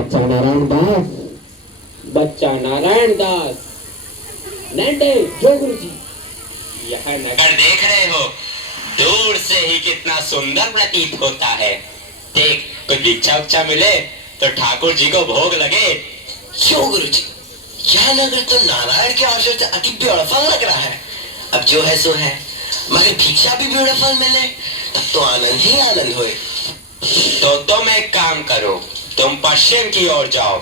बच्चा नारायण दास, बच्चा नारायण दास। नंदे जो गुरु जी। यह नगर देख रहे हो, दूर से ही कितना सुंदर प्रतीत होता है। देख, कुछ भिक्षा उच्चा मिले तो ठाकुर जी को भोग लगे। क्यों गुरु जी, यह नगर तो नारायण के आश्रय से अति ब्यूटीफुल लग रहा है। अब जो है सो है, मगर भिक्षा भी ब्यूटीफुल मिले तब तो आनंद ही आनंद होए। तो तुम एक काम करो, तुम पश्चिम की ओर जाओ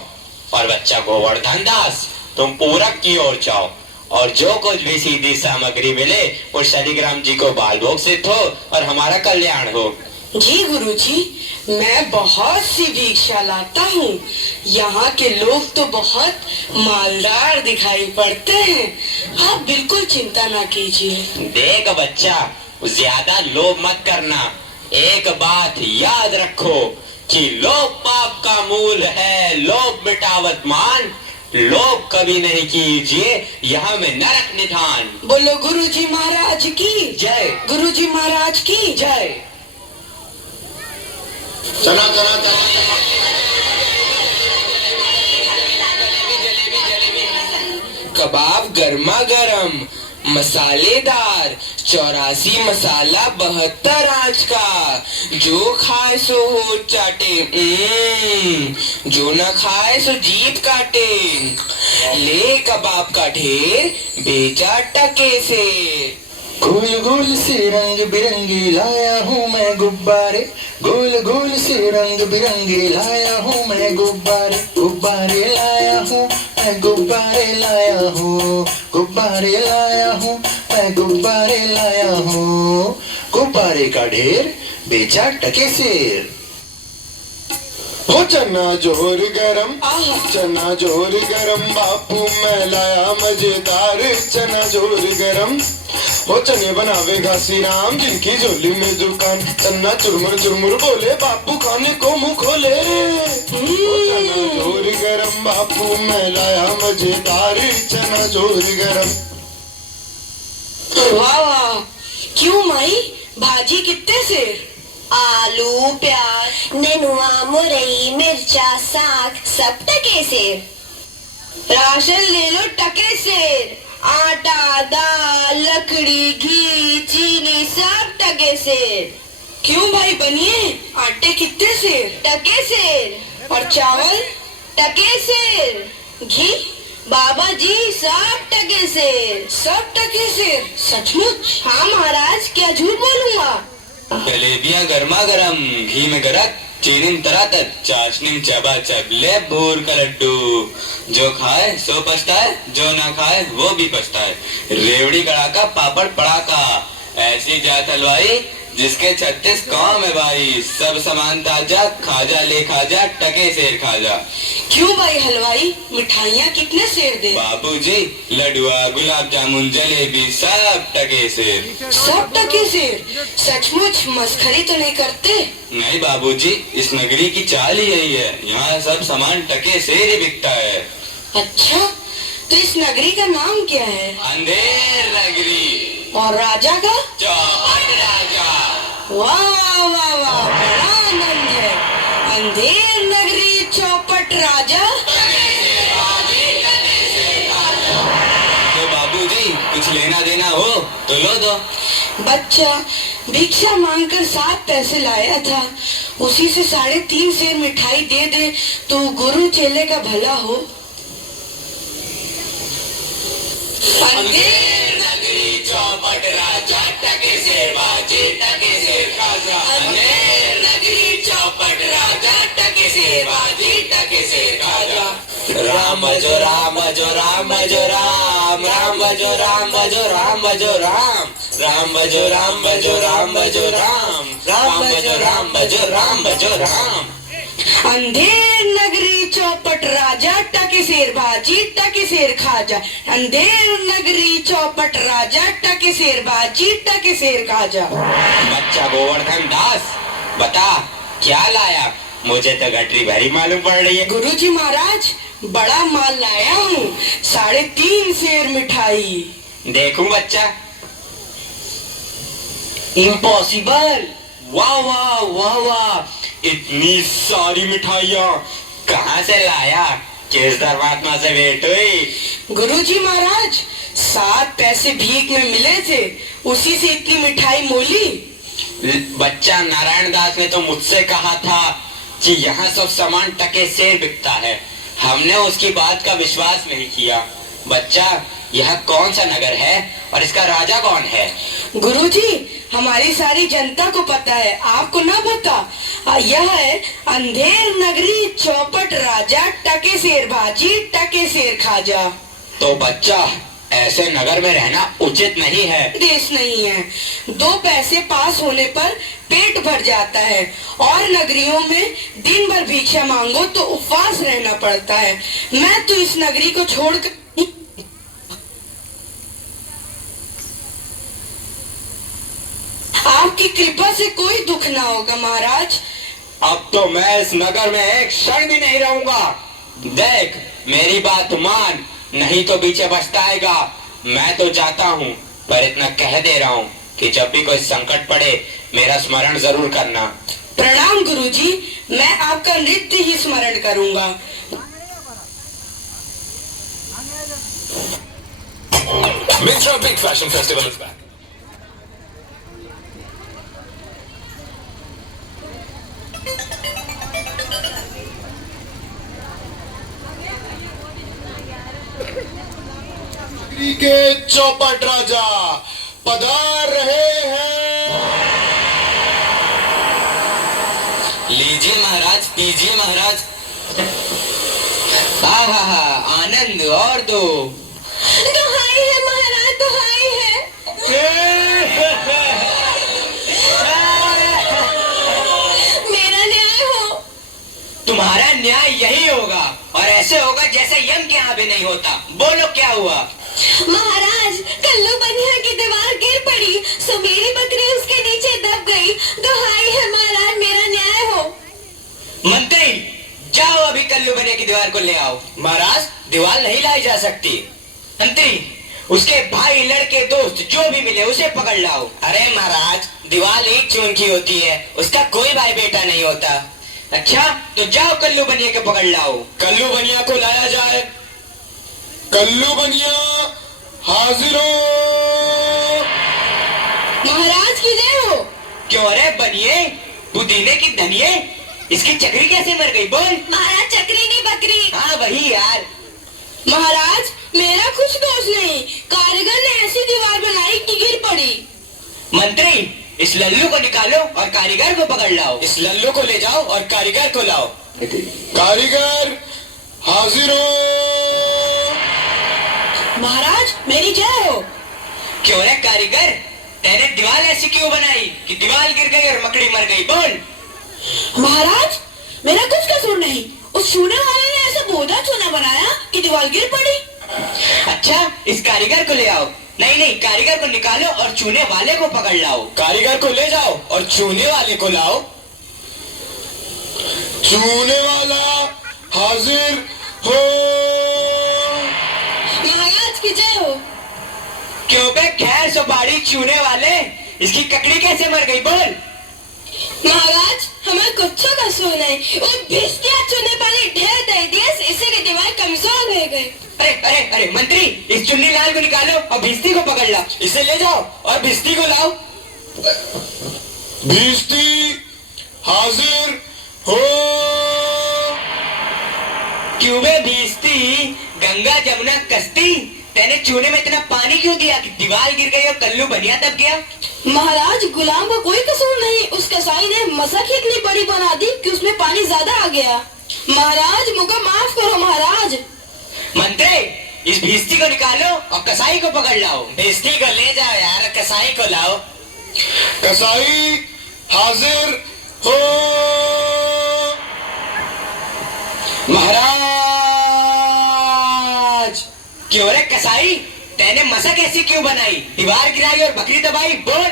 और बच्चा गोवर्धन दास तुम पूरब की ओर जाओ, और जो कुछ भी सीधी सामग्री मिले वो शालिग्राम जी को बाल भोग सिद्ध हो और हमारा कल्याण हो। जी गुरु जी, मैं बहुत सी भिक्षा लाता हूँ। यहाँ के लोग तो बहुत मालदार दिखाई पड़ते हैं। आप बिल्कुल चिंता ना कीजिए। देख बच्चा, ज्यादा लोभ मत करना। एक बात याद रखो कि लोभ पाप का मूल है, लोभ मिटावत मान। लोभ कभी नहीं कीजिए, यहाँ में नरक निधान। बोलो गुरु जी महाराज की जय। गुरु जी महाराज की जय। चला चला चला कबाब गर्मा गर्म मसालेदार 84 मसाला 72 आंच का। जो खाए सो हो चाटे, जो न खाए सो जीभ काटे। ले कबाब का ढेर बेचा टके से। गोल गोल से रंग बिरंगे लाया हूँ मैं गुब्बारे, गोल गोल से रंग बिरंगे लाया हूँ मैं गुब्बारे। गुब्बारे लाया हूँ मैं, गुब्बारे लाया हूँ, गुब्बारे लाया हूँ मैं, गुब्बारे लाया हूँ। गुब्बारे का ढेर बेचा टके सेर। हो चना जोर गरम, चना जोर गरम, बापू मैं लाया मजेदार चना जोर गरम। वो चने बनावे घासी राम, जिनकी झोली में दुकान। चन्ना चुरमुर चुरमुर बोले, बापू खाने को मुंह खोले। वो चना जोर गरम, बापू मैं लाया मजेदार चना जोर गरम। वाह वाह, क्यों माई, भाजी कितने से? आलू प्याज नेनुआ मुरई मिर्चा साग सब टके से। राशन ले लो टके से। आटा दाल लकड़ी घी चीनी सब टके से। क्यों भाई बनिए, आटे कितने से? टके से। और चावल? टके से। घी? बाबा जी सब टके से। सब टके से? सचमुच? हाँ महाराज, क्या झूठ बोलूंगा। जलेबियां गर्मा गर्म, घी में गरक, चीनी में तरातक, चाशनी में चबाचब, ले भूर का लड्डू। जो खाए सो पछताए, जो ना खाए वो भी पछताए। रेवड़ी कड़ाका पापड़ पड़ाका, ऐसी जात हलवाई जिसके 36 काम है भाई। सब सामान ताजा, खाजा ले खाजा, टके सेर खाजा। क्यों भाई हलवाई, मिठाइयाँ कितने सेर दे? बाबूजी लडुआ गुलाब जामुन जलेबी सब टके सेर। सब टके सेर? सचमुच मस्खरी तो नहीं करते? नहीं बाबूजी, इस नगरी की चाल ही यही है, यहाँ सब सामान टके सेर ही बिकता है। अच्छा, तो इस नगरी का नाम क्या है? अंधेर नगरी। और राजा का? चौपट राजा। वाह वाह वाह, बड़ा आनंद है। अंधेर नगरी चौपट राजा। तो बाबूजी कुछ लेना देना हो तो लो दो। बच्चा भिक्षा मांगकर 7 पैसे लाया था, उसी से 3.5 सेर मिठाई दे दे तो गुरु चेले का भला हो। अंधेर नगरी चौपट राजा, टके सेर बाजी टके सेर खाजा। अंधेर नगरी चौपट राजा, टके सेर बाजी टके सेर खाजा। राम भजो राम भजो राम भजो राम, राम भजो राम भजो राम भजो राम, राम भजो राम भजो राम भजो राम, राम भजो राम भजो राम भजो राम। अंधेर नगरी चौपट राजा, टके सेर भाजी टके सेर खाजा। अंधेर नगरी चौपट राजा, टके सेर भाजी टके सेर खाजा। बच्चा गोवर्धन दास, बता क्या लाया? मुझे तो गठरी भरी मालूम पड़ रही है। गुरुजी महाराज, बड़ा माल लाया हूँ, 3.5 सेर मिठाई। देखूं बच्चा? इम्पॉसिबल। वाह वाह वाह वाह, इतनी सारी मिठाइयाँ कहाँ से लाया? किस धर्मात्मा से भेंट हुई? गुरुजी महाराज 7 पैसे भीख में मिले थे, उसी से इतनी मिठाई मोली। बच्चा नारायण दास ने तो मुझसे कहा था कि यहाँ सब सामान टके से बिकता है। हमने उसकी बात का विश्वास नहीं किया। बच्चा, यह कौन सा नगर है और इसका राजा कौन है? गुरुजी, हमारी सारी जनता को पता है, आपको ना पता। यह है अंधेर नगरी, चौपट राजा, टके शेर भाजी, टके शेर खाजा। तो बच्चा, ऐसे नगर में रहना उचित नहीं है। देश नहीं है। 2 पैसे पास होने पर पेट भर जाता है, और नगरियों में दिन भर भिक्षा मांगो तो उपवास रहना पड़ता है। मैं तो इस नगरी को छोड़कर आपकी कृपा से कोई दुख ना होगा महाराज। अब तो मैं इस नगर में एक क्षण भी नहीं रहूंगा। देख, मेरी बात मान, नहीं तो पीछे पछताएगा। मैं तो जाता हूँ, पर इतना कह दे रहा हूँ कि जब भी कोई संकट पड़े मेरा स्मरण जरूर करना। प्रणाम गुरुजी, मैं आपका नृत्य ही स्मरण करूंगा। Mitra Big Fashion Festival is back. के चौपट राजा पधार रहे हैं। लीजिए महाराज, पीजिए महाराज। हा आनंद और दो। दुहाई है महाराज, दुहाई है। मेरा न्याय हो। तुम्हारा न्याय यही होगा, और ऐसे होगा जैसे यम के यहाँ भी नहीं होता। बोलो क्या हुआ? महाराज, कल्लू बनिया की दीवार गिर पड़ी, सो मेरी बकरी उसके नीचे दब गई। दुहाई है महाराज, मेरा न्याय हो। मंत्री, जाओ अभी कल्लू बनिया की दीवार को ले आओ। महाराज, दीवार नहीं लाई जा सकती। मंत्री, उसके भाई, लड़के, दोस्त जो भी मिले उसे पकड़ लाओ। अरे महाराज, दीवार एक चून की होती है, उसका कोई भाई बेटा नहीं होता। अच्छा, तो जाओ कल्लू बनिया के पकड़ लाओ। कल्लू बनिया को लाया जाए। कल्लू बनिया हाजिर हो। महाराज की जय हो। क्यों रे बनिए, पुदीने की धनिये, इसकी चक्री कैसे मर गई? बोल। महाराज, चक्री नहीं बकरी। हाँ वही यार। महाराज, मेरा कुछ दोष नहीं, कारीगर ने ऐसी दीवार बनाई कि गिर पड़ी। मंत्री, इस लल्लू को निकालो और कारीगर को पकड़ लाओ। इस लल्लू को ले जाओ और कारीगर को लाओ। कारीगर हाजिर हो। महाराज, मेरी जय हो। क्यों रे कारीगर, तेने दीवार ऐसी क्यों बनाई कि दीवार गिर गई और मकड़ी मर गई? बोल। महाराज, मेरा कुछ कसूर नहीं, उस छूने वाले ने ऐसा बोधा चूना बनाया कि दीवार गिर पड़ी। अच्छा, इस कारीगर को ले आओ। नहीं, कारीगर को निकालो और चूने वाले को पकड़ लाओ। कारीगर को ले जाओ और चूने वाले को लाओ। चूने वाला हाजिर हो। महाराज की जय हो। क्यों बे खैर सुपारी चूने वाले, इसकी ककड़ी कैसे मर गई? बोल। महाराज, हमें कुछ कसूर नहीं, वो भिष्टिया चूने वाले ढेर दे दिए, इससे की दीवार कमजोर हो गई। अरे मंत्री, इस चुन्नी लाल को निकालो और भिस्ती को पकड़ लाओ। इसे ले जाओ और भिस्ती को लाओ। भिस्ती हाजिर हो। क्यों बे भिस्ती, गंगा जमुना कश्ती, तेने चूने में इतना पानी क्यों दिया कि दीवार गिर गई और कल्लू बनिया दब गया? महाराज, गुलाम का कोई कसूर नहीं, उस कसाई ने मसक ही इतनी बड़ी बना दी कि उसमें पानी ज्यादा आ गया। महाराज, मुझे माफ करो महाराज। मंत्री, इस भिस्ती को निकालो और कसाई को पकड़ लाओ। भिस्ती को ले जाओ यार, कसाई को लाओ। कसाई हाजिर हो। महाराज, क्यों रे कसाई, तेने मसक ऐसी क्यों बनाई? दीवार गिराई और बकरी दबाई। बोल।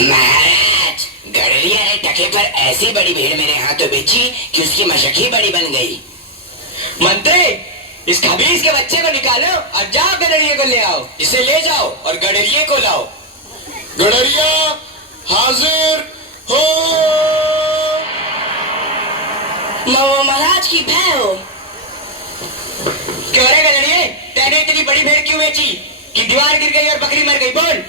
महाराज, गड़रिया ने टके पर ऐसी बड़ी भीड़ मेरे हाथों बेची कि उसकी मशक ही बड़ी बन गई। मंत्री, इस खबीज के बच्चे को निकालो और जाओ गडरिये को ले आओ। इसे ले जाओ और गडरिये को लाओ। गड़रिया हाजिर हो। महाराज, महाराज की भय हो। क्यों रे गधड़िए, तेने इतनी बड़ी भेड़ क्यों बेची कि दीवार गिर गई और बकरी मर गई? बोल।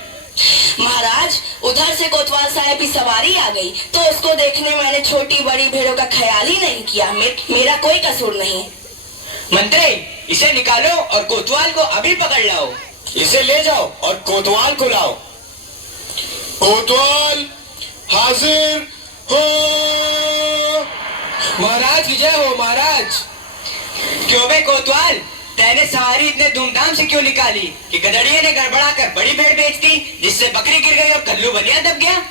महाराज, उधर से कोतवाल साहब की सवारी आ गई तो उसको देखने मैंने छोटी बड़ी भेड़ों का ख्याल ही नहीं किया। मेरा कोई कसूर नहीं। मंत्री, इसे निकालो और कोतवाल को अभी पकड़ लाओ। इसे ले जाओ और कोतवाल को लाओ। कोतवाल हाजिर हो। महाराज की जय हो। महाराज। क्यों बे कोतवाल, तेने सवारी इतने धूमधाम से क्यों निकाली कि गधड़िए ने गड़बड़ा कर बड़ी भेड़ बेच दी, जिससे बकरी गिर गई और कल्लू बनिया दब गया?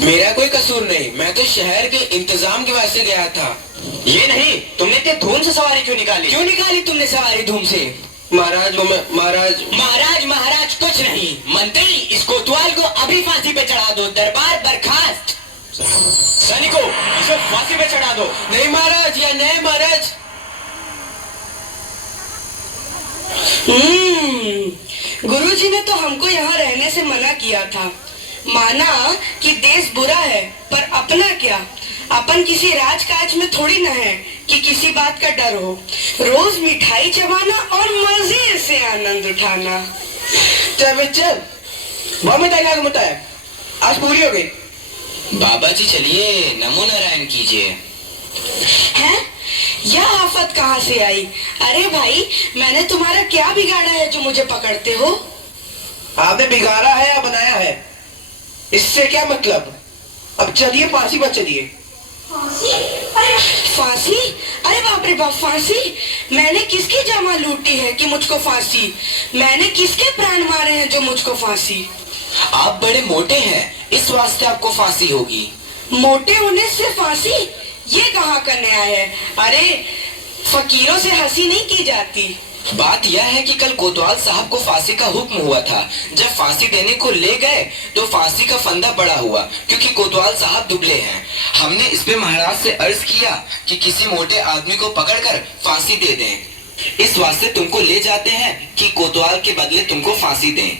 मेरा कोई कसूर नहीं, मैं तो शहर के इंतजाम की वजह से गया था। ये नहीं, तुमने इतने धूम से सवारी क्यों निकाली? क्यों निकाली तुमने सवारी धूम से? महाराज महाराज महाराज महाराज कुछ नहीं। मंत्री, इस कोतवाल को अभी फांसी पे चढ़ा दो। दरबार बर्खास्त। सैनिकों, इसे फांसी पे चढ़ा दो। नहीं महाराज, या नहीं महाराज। गुरुजी ने तो हमको यहाँ रहने से मना किया था। माना कि देश बुरा है, पर अपना क्या, अपन किसी राजकाज में थोड़ी ना है कि किसी बात का डर हो। रोज मिठाई चबाना और मजे से आनंद उठाना। चल में तैयार मत है, आज पूरी हो गई। बाबा जी चलिए, नमो नारायण कीजिए। हैं? यह आफत कहाँ से आई? अरे भाई, मैंने तुम्हारा क्या बिगाड़ा है जो मुझे पकड़ते हो? आपने बिगाड़ा है या बनाया है, इससे क्या मतलब? अब चलिए फांसी पर चलिए। फांसी? अरे बाप रे बाप, फांसी? मैंने किसकी जमा लूटी है कि मुझको फांसी? मैंने किसके प्राण मारे हैं जो मुझको फांसी? आप बड़े मोटे हैं, इस वास्ते आपको फांसी होगी। मोटे होने से फांसी? ये कहाँ का न्याय है? अरे फकीरों से हंसी नहीं की जाती। बात यह है कि कल कोतवाल साहब को फांसी का हुक्म हुआ था। जब फांसी देने को ले गए तो फांसी का फंदा पड़ा हुआ, क्योंकि कोतवाल साहब दुबले हैं। हमने इस पे महाराज से अर्ज किया कि किसी मोटे आदमी को पकड़कर फांसी दे दें। इस वास्ते तुमको ले जाते हैं कि कोतवाल के बदले तुमको फांसी दें।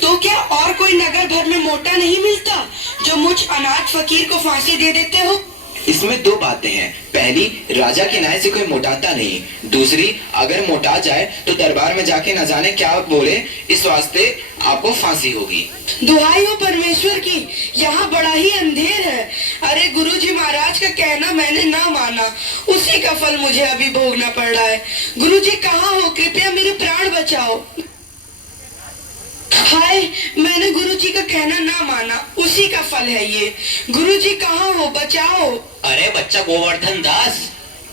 तो क्या और कोई नगर भर में मोटा नहीं मिलता जो मुझ अनाथ फकीर को फांसी दे देते हो? इसमें दो बातें हैं। पहली, राजा के न्याय से कोई मोटाता नहीं। दूसरी, अगर मोटा जाए तो दरबार में जाके न जाने क्या बोले, इस वास्ते आपको फांसी होगी। दुहाई हो परमेश्वर की, यहाँ बड़ा ही अंधेर है। अरे गुरुजी महाराज का कहना मैंने ना माना, उसी का फल मुझे अभी भोगना पड़ रहा है। गुरुजी कहाँ हो? कृपया मेरे प्राण बचाओ। हाय, मैंने गुरुजी का कहना ना माना, उसी का फल है ये। गुरुजी कहाँ हो? बचाओ। अरे बच्चा गोवर्धन दास,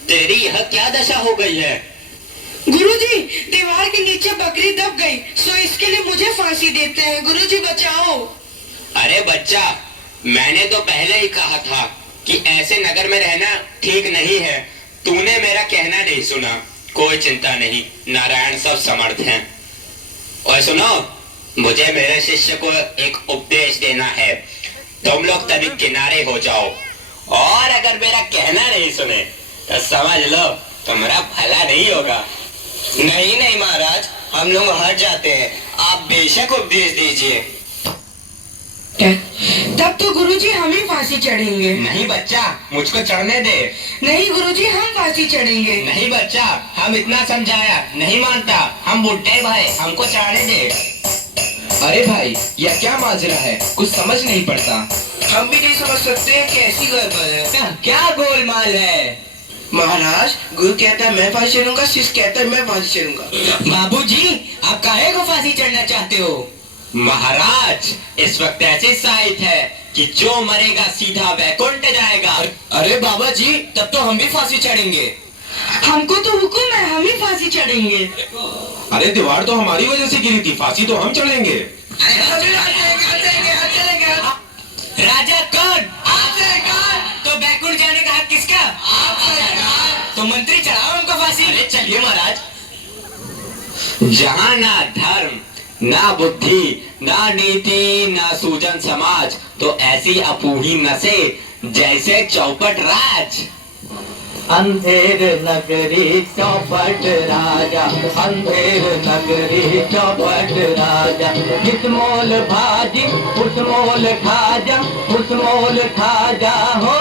तेरी यह क्या दशा हो गई है? गुरुजी, दीवार के नीचे बकरी दब गई, सो इसके लिए मुझे फांसी देते हैं। गुरुजी बचाओ। अरे बच्चा, मैंने तो पहले ही कहा था कि ऐसे नगर में रहना ठीक नहीं है। तूने मेरा कहना नहीं सुना। कोई चिंता नहीं, नारायण सब समर्थ हैं। और सुनो, मुझे मेरे शिष्य को एक उपदेश देना है। तुम लोग तभी किनारे हो जाओ, और अगर मेरा कहना नहीं सुने तो समझ लो तुम्हारा भला नहीं होगा। नहीं नहीं महाराज, हम लोग हट जाते हैं, आप बेशक उपदेश दीजिए। तब तो गुरुजी हम ही फांसी चढ़ेंगे। नहीं बच्चा, मुझको चढ़ने दे। नहीं गुरुजी, हम फांसी चढ़ेंगे। नहीं बच्चा, हम इतना समझाया, नहीं मानता। हम बुढ़े भाई, हमको चढ़ने दे। अरे भाई, यह क्या माजरा है? कुछ समझ नहीं पड़ता। हम भी नहीं समझ सकते हैं कैसी गड़बड़ है। क्या गोलमाल है? महाराज, गुरु कहता है मैं फांसी चढ़ूंगा, शिष्य कहता है मैं फांसी चढ़ूंगा। बाबूजी, आप काहे को फांसी चढ़ना चाहते हो? महाराज, इस वक्त ऐसी साइट है कि जो मरेगा सीधा वैकुंठ जाएगा। अरे बाबा जी, तब तो हम भी फांसी चढ़ेंगे। हमको तो हुक्म है, हम ही फांसी चढ़ेंगे। अरे दीवार तो हमारी वजह से गिरी थी, फांसी तो हम चढ़ेंगे। राजा कौन? तो बैकुंठ जाने का हक किसका? तो मंत्री चढ़ाओ उनको फांसी। अरे चलिए महाराज। जहाँ ना धर्म, ना बुद्धि, ना नीति, ना सूजन समाज, तो ऐसी अपूही नसे जैसे चौपट राज। अंधेर नगरी चौपट राजा, अंधेर नगरी चौपट राजा। जिस मोल भाजी उस मोल खाजा, उस मोल खाजा हो।